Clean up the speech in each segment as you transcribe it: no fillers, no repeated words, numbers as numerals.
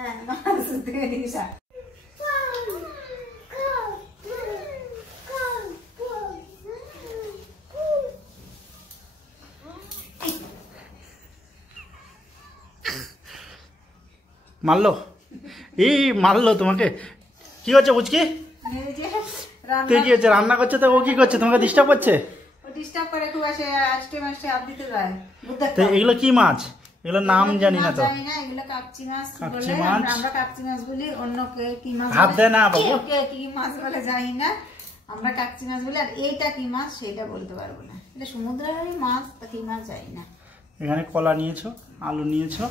হ্যাঁ মাছ দিয়ে দিশা মারলো এই মারলো তোমাকে কি হচ্ছে বুঝকি তুই কি হচ্ছে রান্না করছে তো ও কি করছে তোমাকে ডিস্টার্ব করছে ডিস্টার্ব করে খুব আসে আস্তে মাসে আপ দিতে যায় তো এগুলো কি মাছ এগুলোর নাম জানি না তো জানি না এগুলো কাকচি মাছ বলে আমরা কাকচি মাছ বলি অন্য কে কি মাছ হাত দেয় না বাবু কে কি মাছ বলে জানি না আমরা কাকচি মাছ বলি আর এইটা কি মাছ সেটা বলতে পারবো না এটা সমুদ্রের মাছ তা কি মাছ জানি না এখানে কলা নিয়েছো আলু নিয়েছো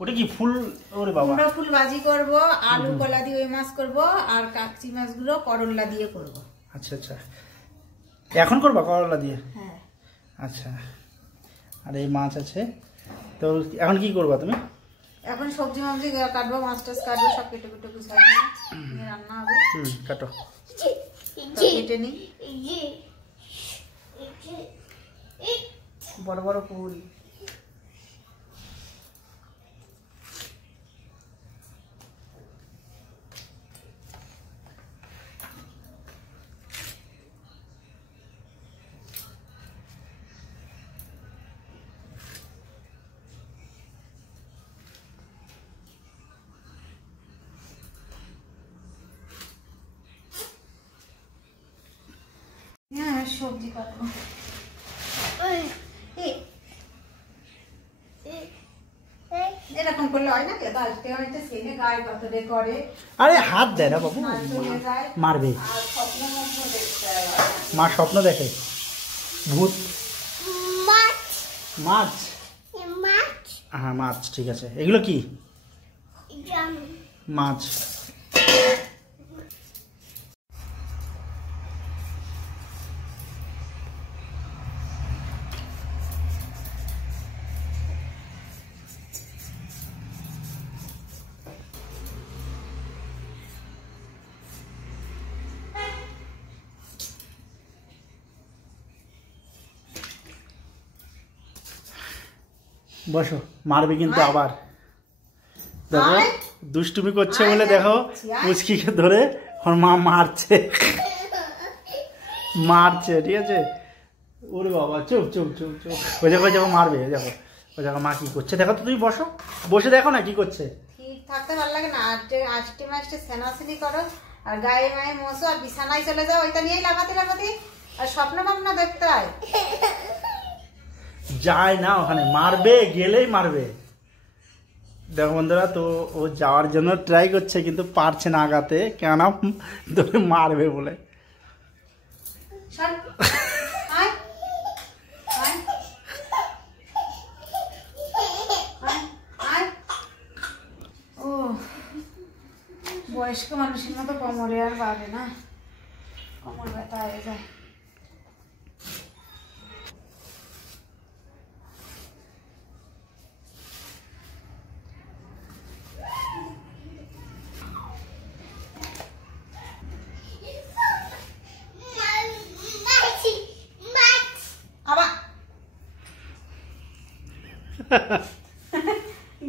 ওটা কি ফুল ওরে বাবা আমরা ফুল ভাজি করব আলু কলা দিয়ে ওই মাছ করব আর কাকচি মাছগুলো করলা দিয়ে করব আচ্ছা আচ্ছা এখন করবা করলা দিয়ে হ্যাঁ আচ্ছা আর এই মাছ আছে তো এখন কি করবা তুমি এখন সবজি মাছজি কাটবো মাছ টাছ কাটবো সব কেটে কেটে গুছাবো রান্না হবে কাটো কেটে নি বড় বড় ফুল হ্যাঁ সবজি কাটবো এরকম করলে হয় না করে আরে হাত দেয় না বাবু মারবে মা স্বপ্ন দেখে ভূত মাছ হ্যাঁ মাছ ঠিক আছে এগুলো কি মাছ বসো মারবে কিন্তু আবার দেখো দুষ্টুমি করছে বলে দেখো মুচকিকে ধরে ওর মা মারছে মারছে ঠিক আছে ওরে বাবা চুপ চুপ চুপ চুপ ওই দেখো মারবে দেখো ওই দেখো মা কি করছে দেখো তো তুমি বসো বসে দেখো না কি করছে ঠিক থাকতে ভালো লাগে না আষ্টে মাস্টে সেনাসিনি করো আর গায়ে গায়ে মোছো আর বিছানায় চলে যাও ওইটা নিয়েই লাগাতে লাগাতে আর স্বপ্ন ভাবনা দেখতে হয় যায় না ওখানে মারবে গেলেই মারবে দেখো বন্ধুরা তো ও যাওয়ার জন্য ট্রাই করছে কিন্তু পারছে না আগাতে কেননা ধরে মারবে বলে ও বয়স্ক মানুষের মতো কোমরে আর বাড়ে না কোমর ব্যথা হয়ে যায়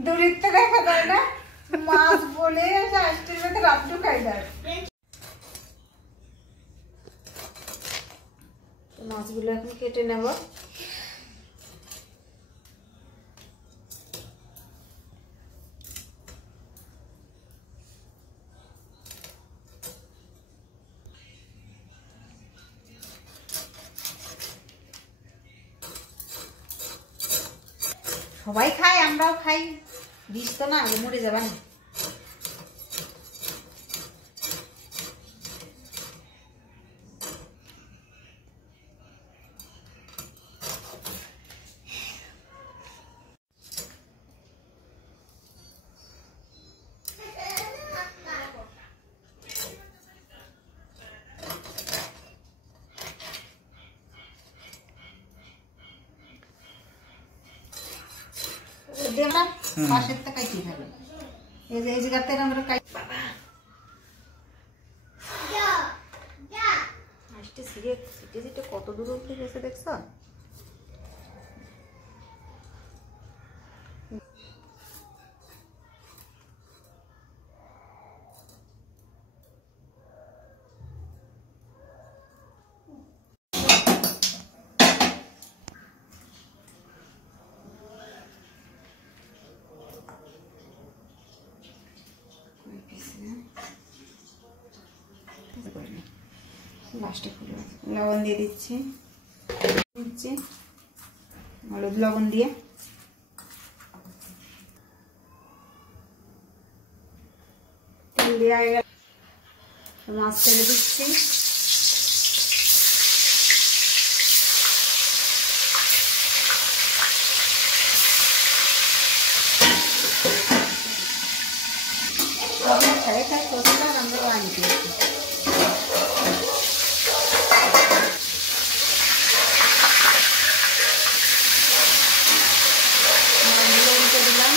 দূরিত্ব দেখা যায় না মাছ বলে আষ্টের মধ্যে রাত্রু খাই যায় মাছগুলো এখন কেটে নেব সবাই খায় আমরাও খাই বিষ তো না মরে যাবে না দেখলাম পাশের তো কাইতে থাকে এই যে জায়গাতে আমরা কাই বাবা আজকে সিটে কত দূর উঠে গেছে দেখছো লাস্টে লবণ দিয়ে দিচ্ছি, হলুদ লবণ দিয়ে তেল দেওয়া হয়ে গেল, মাছ ছেড়ে দিচ্ছি। খাই খাই কতটা আমরা আনি দিয়েছি। দিলাম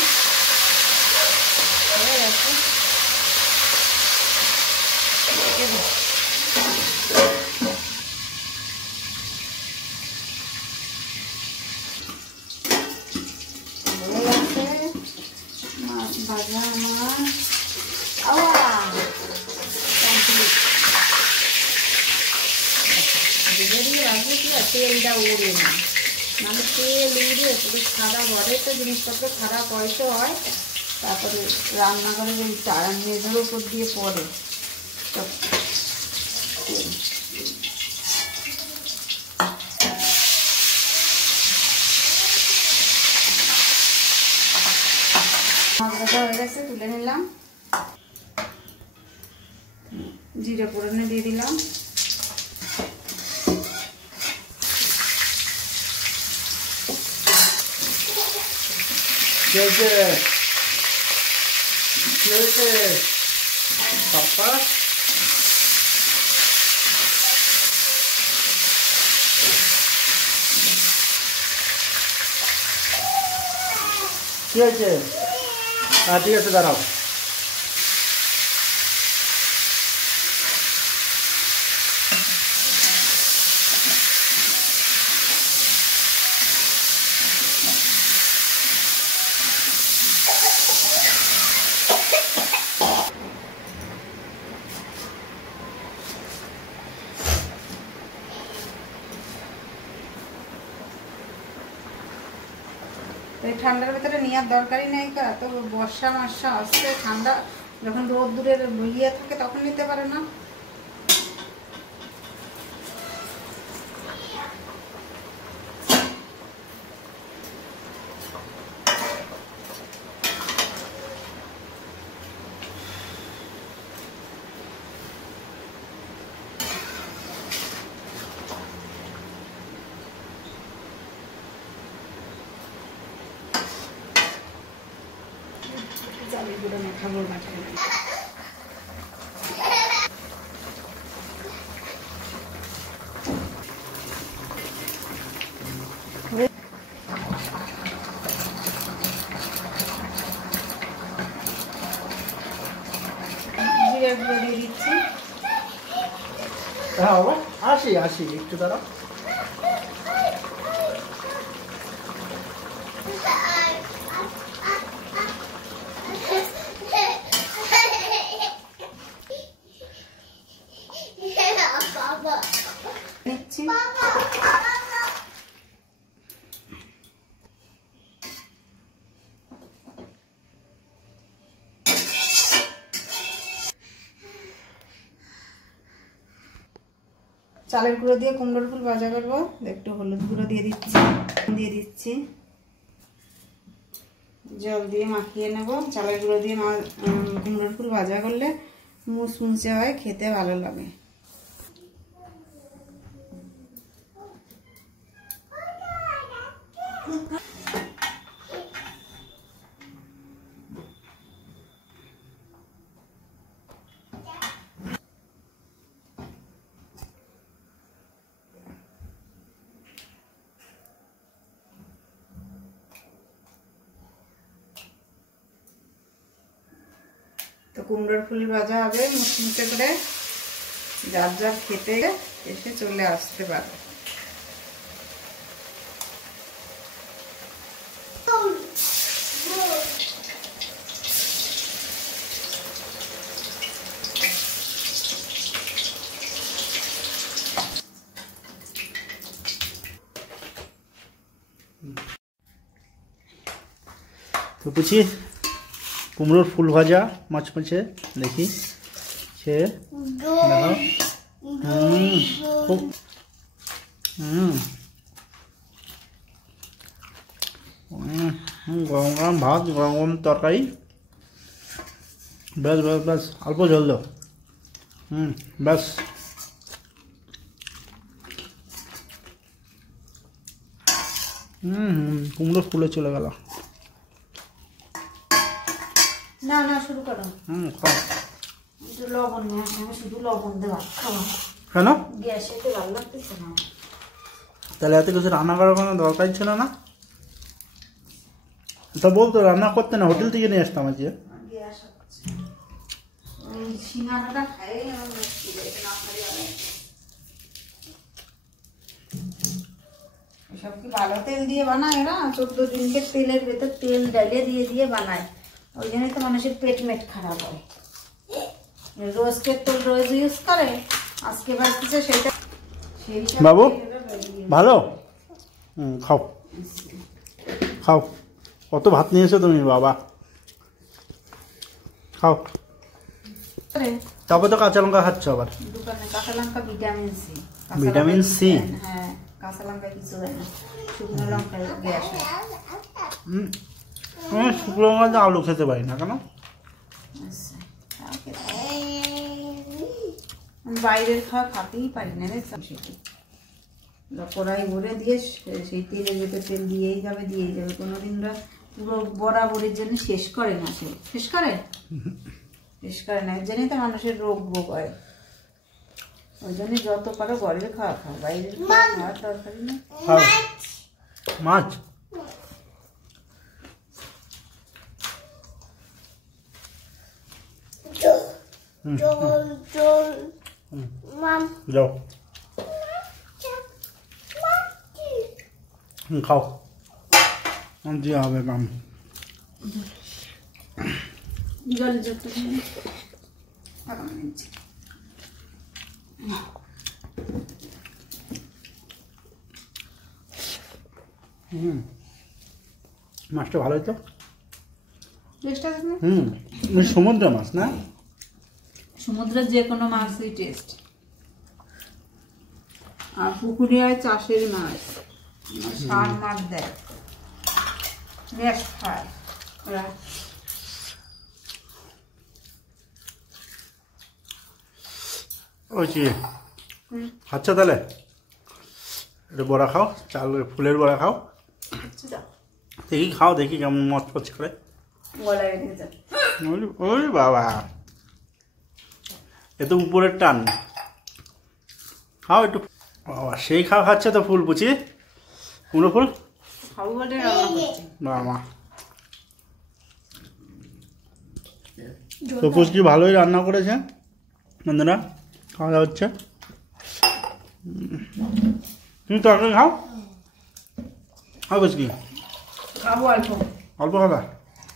হয়ে গেছে। মাছ ভাজা আমার তেলটা উড়ে না, মানে তেল উড়ে শুধু খারাপ ঘরে তো জিনিসপত্র খারাপ হয়তো হয়, তারপরে রান্নাঘরের ওই মেঝের উপর দিয়ে পড়ে। মাছটা হয়ে গেছে, তুলে নিলাম, জিরে ফোড়নে দিয়ে দিলাম, পাপা কি হয়েছে? ঠিক আছে, দাঁড়াও। এই ঠান্ডার ভিতরে নেওয়ার দরকারই নেই, তো বর্ষা মাসা আসছে, ঠান্ডা যখন রোদ দূরের ইয়ে থাকে তখন নিতে পারে না। চালের গুঁড়ো মাখাবো, মাখাবো জিরে গুঁড়ো দিয়ে দিচ্ছি। হ্যাঁ বাবা, আসি আসি, একটু দাঁড়াও। নিচ্ছি চালের গুঁড়ো দিয়ে কুমড়োর ফুল ভাজা করবো, একটু হলুদ গুঁড়ো দিয়ে দিচ্ছি, জল দিয়ে মাখিয়ে নেব। চালের গুঁড়ো দিয়ে কুমড়োর ফুল ভাজা করলে মুচমুচে হয়, খেতে ভালো লাগে। তো কুমড়োর ফুল ভাজা হবে মুচমুচে করে, যার যার খেতে এসে চলে আসতে পারে। তো পুছি কুমড়োর ফুল ভাজা মচমচে, দেখি খেয়ে দেখো। খুব গরম গরম ভাত, গরম গরম তরকারি, ব্যাস ব্যাস ব্যাস, অল্প জল দাও। ব্যাস। কুমড়ো ফুলে চলে গেল। না না, শুরু করো। খাও। একটু লবণ নিয়ে আসে, আমি শুধু লবণ দেওয়া খাওয়া। কেন? গ্যাসে তো ভালো লাগতেছে না। তাহলে এত কিছু রান্না করার কোনো দরকার ছিল না? তা বলতো রান্না করতে না, হোটেল থেকে নিয়ে আসতাম আজকে। গ্যাস হচ্ছে, ওই সিঙ্গাড়াটা খাই আমার মুশকিল, এটা না খাই অনেক। সব কি ভালো তেল দিয়ে বানায় এরা? 14 দিনকে তেলের ভেতর তেল ডালে দিয়ে দিয়ে বানায়, ওই জন্যই তো মানুষের পেট মেট খারাপ হয়। রোজকে তেল রোজ ইউজ করে, আজকে বাঁচতেছে সেটা। বাবু ভালো? খাও খাও। কত ভাত নিয়েছো তুমি বাবা, খাও। তবে তো কাঁচা লঙ্কা খাচ্ছ আবার? দোকানে কাঁচা লঙ্কা ভিটামিন সি। Vitamin C? হ্যাঁ, কাঁচা লঙ্কা কিছু দেয় না, শুকনো লঙ্কা গ্যাস হয়। শুকনো লঙ্কা আলু খেতে পারি না কেন? বাইরের খাওয়া খাতেই পারি না, দেখলাম সেটি কড়াই ভরে দিয়ে সেই তেলের ভেতর তেল দিয়েই যাবে কোনোদিন ওরা পুরো বরাবরের জন্য শেষ করে না। শেষ করে না, এর জন্যই তো মানুষের রোগ হয়। ওই জন্য যত পারো ঘরের খাওয়া খাও, বাইরের খাওয়ার দরকার নেই। মাছ যাও খাও, দিয়ে হবে মাম। জল যত নিচ্ছি। মাছটা ভালো হতো। সমুদ্র মাছ না? সমুদ্রের যে কোনো মাছই টেস্ট। আর পুকুরে হয় চাষের মাছ, সার মাছ দেয়, বেশ খায় ওরা। ওই কি আচ্ছা, তাহলে এটা বড়া খাও, চাল ফুলের বড়া খাও, দেখি খাও, দেখি কেমন মচমচ করে। ওই বাবা, এ তো উপরের টান। খাও একটু বাবা, সেই খাচ্ছে তো ফুল পুচি, কুমড়ো ফুল বাবা। তো পুচকি ভালোই রান্না করেছে বন্ধুরা, খাওয়া দাওয়া হচ্ছে। তুমি তরকারি খাও, খাও পুচকি, অল্প খাবা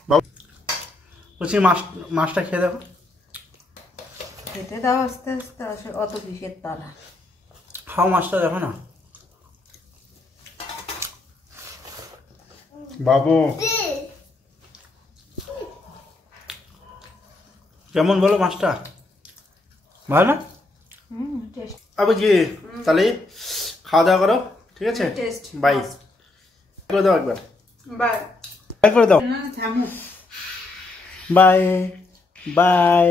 বাবু। পুচকি মাছটা খেয়ে দেখো। খেতে দাও আস্তে আস্তে, অত বিষের তারা। খাও মাছটা, দেখো না বাবু, কেমন বলো মাছটা, ভালো না? আবার কি তাহলে খাওয়া দাওয়া করো, ঠিক আছে? বাই করে দাও একবার, বাই করে দাও, বাই বাই।